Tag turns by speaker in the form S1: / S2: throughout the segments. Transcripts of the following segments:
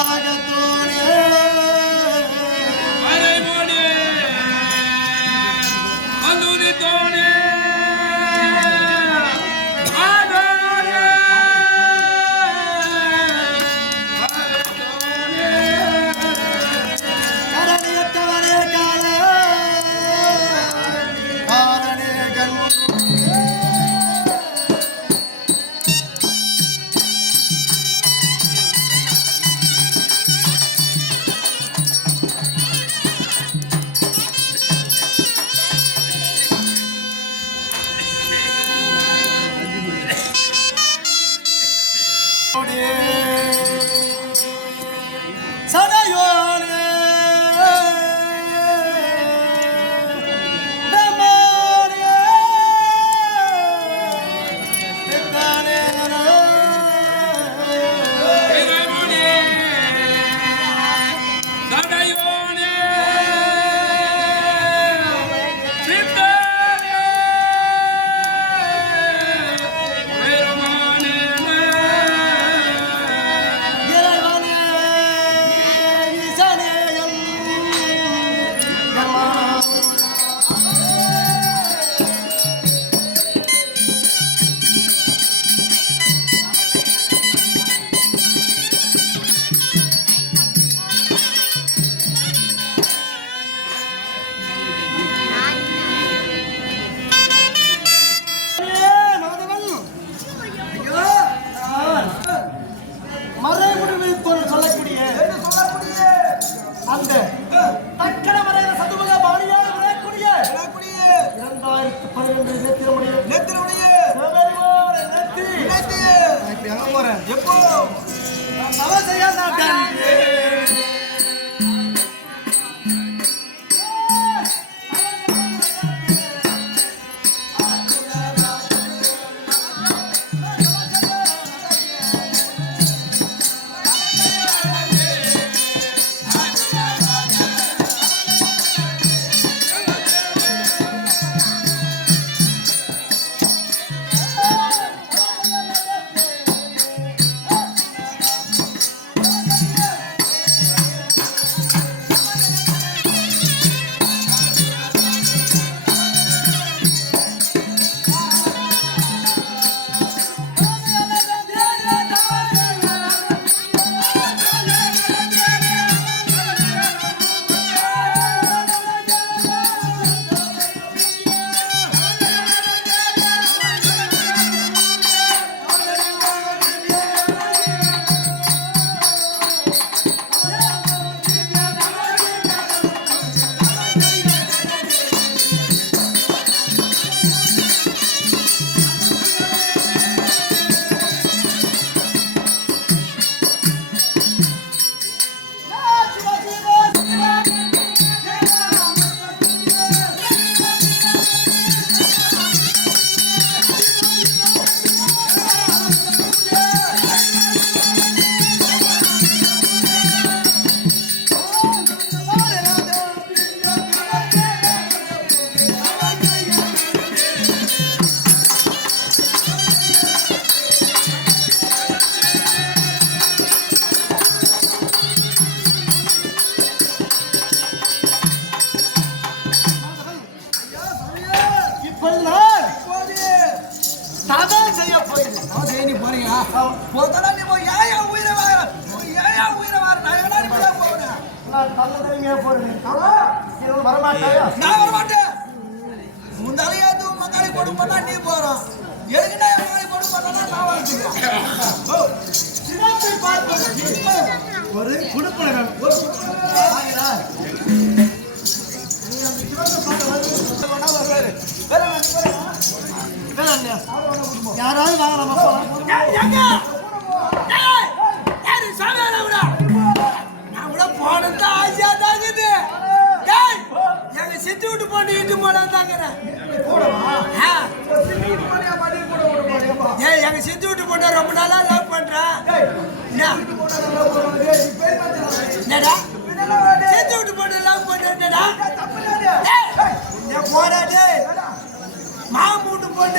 S1: স্বাগত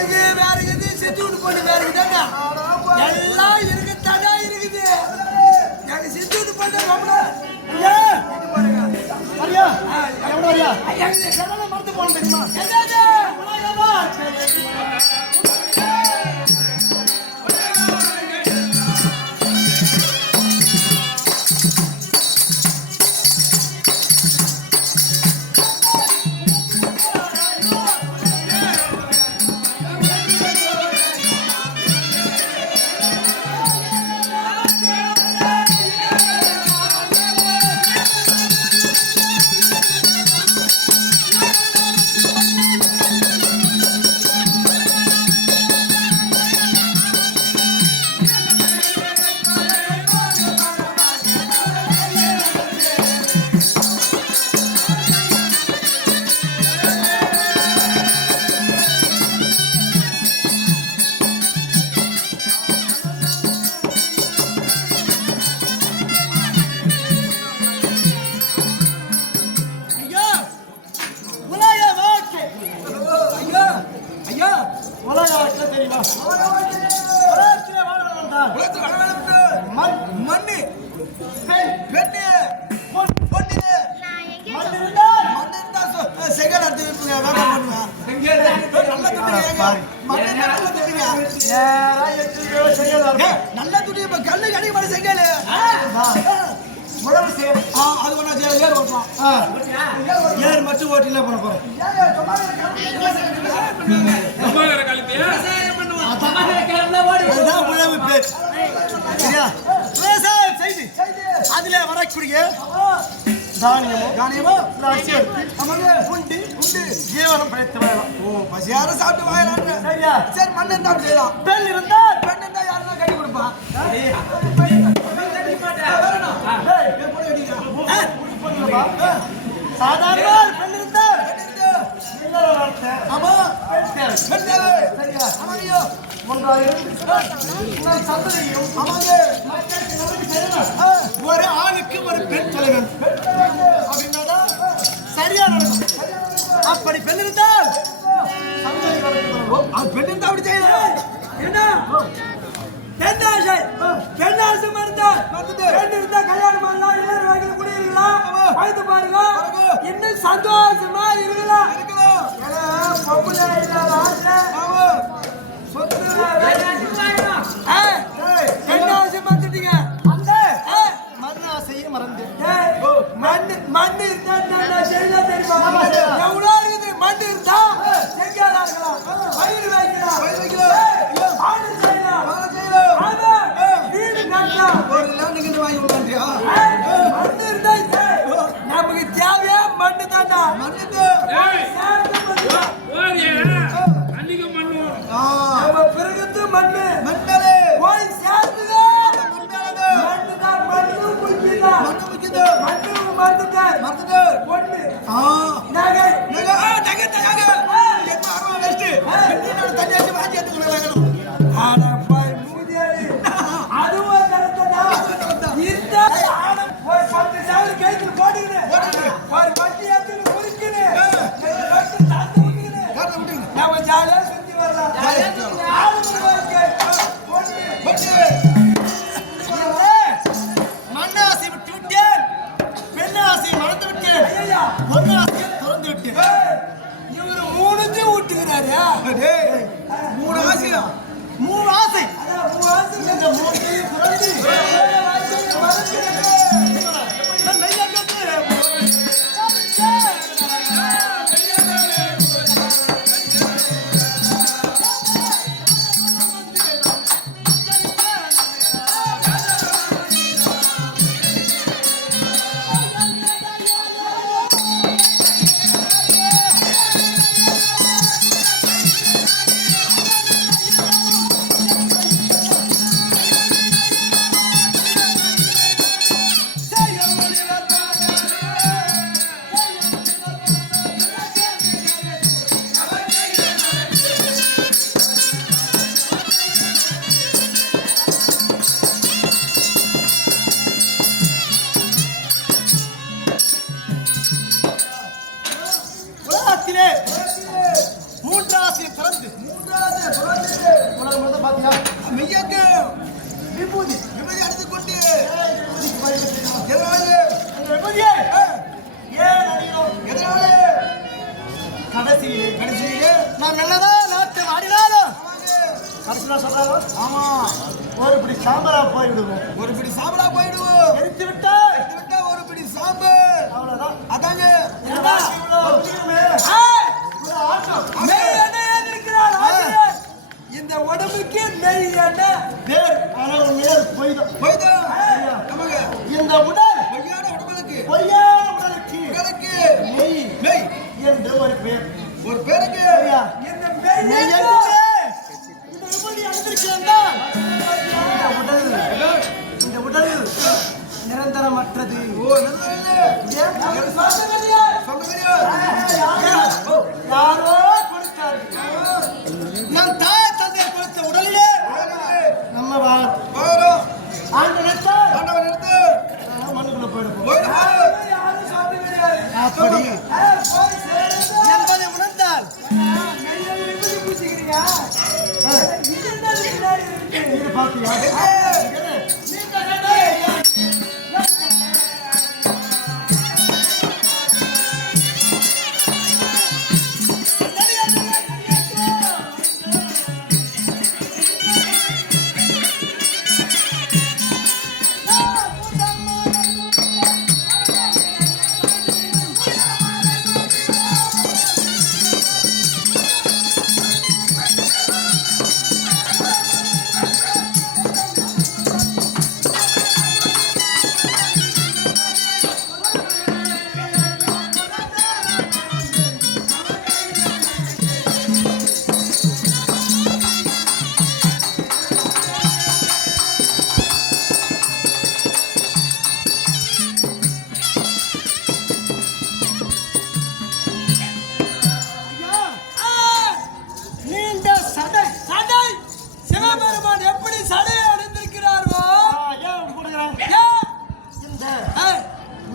S1: இருக்குது வேற
S2: இருக்குது செத்து விட்டு பொண்ணு வேற இருக்குதாங்க எல்லாம் இருக்குதாடா இருக்குது. நாங்க செத்து விட்டு பொண்ணு
S1: எவ்வளோ வரியா மறந்து போன தெரியுமா? உழவு பேச்சு சரியா? விவசாய செய்தி. அதுல வரக்கூடிய தானியமோ
S2: தானியமோ
S1: ராசி
S2: அமர்ந்து
S1: உண்டு
S2: உண்டு
S1: ஜீவனம் பிழைத்து வாழலாம்
S2: ஓ
S1: சாதாரண ஒரு ஆணுக்கு ஒரு பெண் தலைவன். அப்படின்னா சரியா நடக்கும். அப்படி பெண் இருந்தால்
S2: பெண் இருந்தா அப்படி செய்யலாம்.
S3: என்ன? தென்னாசை தென்னாசை மருந்தால் பெண் இருந்தா கல்யாணம் பண்ணலாம். இளைஞர் வகையில் குடியிருக்கலாம். வாழ்த்து பாருங்க. இன்னும் சந்தோஷமா இருக்கலாம். பொம்பளை இல்லாத ஆசை. Yeah.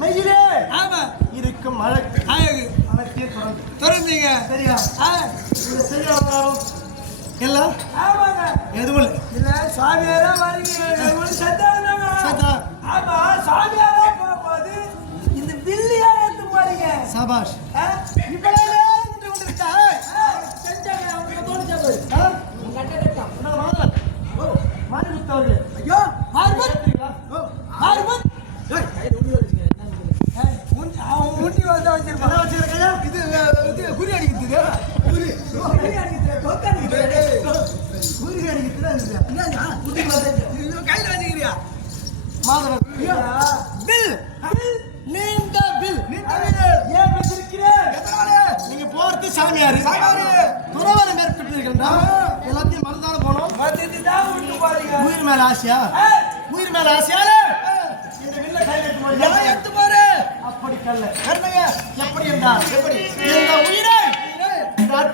S1: மெயிலே
S3: ஆமா.
S1: இருக்கும் அழகு.
S3: அழகு.
S1: அழகே திறந்து
S3: திறந்தீங்க
S1: சரியா? இது சரியா வரும் எல்லாம்
S3: ஆமாங்க.
S1: எதுவும் இல்லை.
S3: இல்ல சுவாமியாரா வரீங்க சத்தாங்க
S1: சத்தா
S3: ஆமா சாமியாரா போகும்போது இந்த வில்லியா எடுத்து போறீங்க.
S1: சபாஷ்.
S3: இப்படி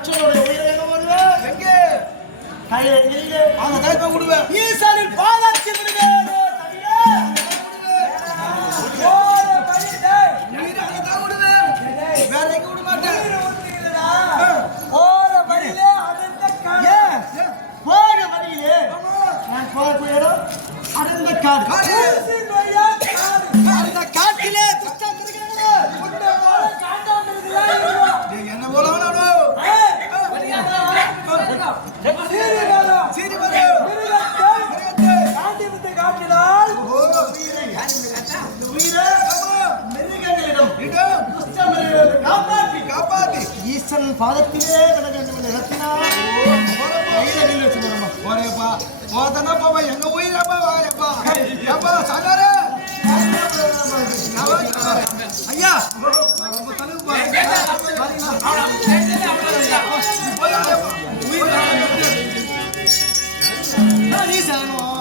S3: அர்ச்சனுடைய
S1: உயிர் எங்க போகுது
S2: எங்க?
S1: கையில எங்க
S2: அவங்க தாய்ப்பா கொடுவேன்
S1: ஈசானின் பாதாட்சி விடுவேன்
S2: வேற எங்க விட மாட்டேன்.
S3: போற வழியிலே அடர்ந்த
S1: போற வழியிலே நான் போகக்கூடிய இடம் அடர்ந்த காடு. உன் பாதத்திலே கிடக்க வேண்டும் என்று இறத்தினா
S2: போறேப்பா. போதனப்பா எங்க உயிரப்பா வாரப்பா. ஐயா
S1: நீ சாணும்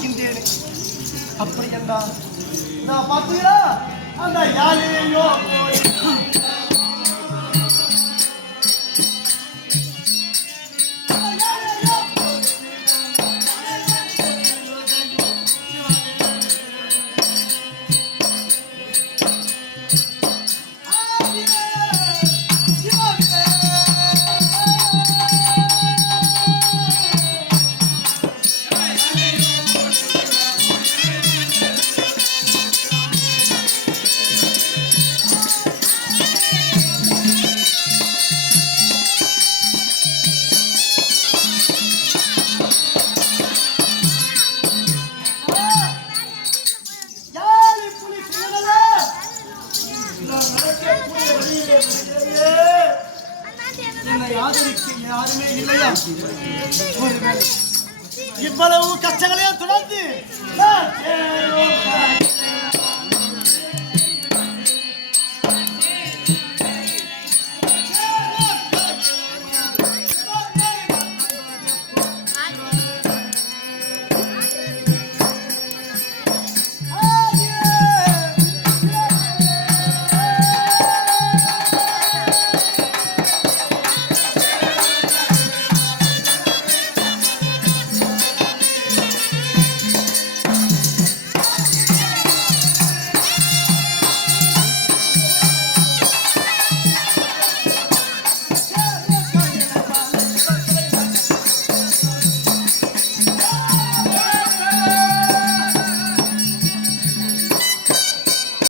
S1: வழியாக அப்படி என்றால் நான் பார்த்தீங்களா அந்த யானையோ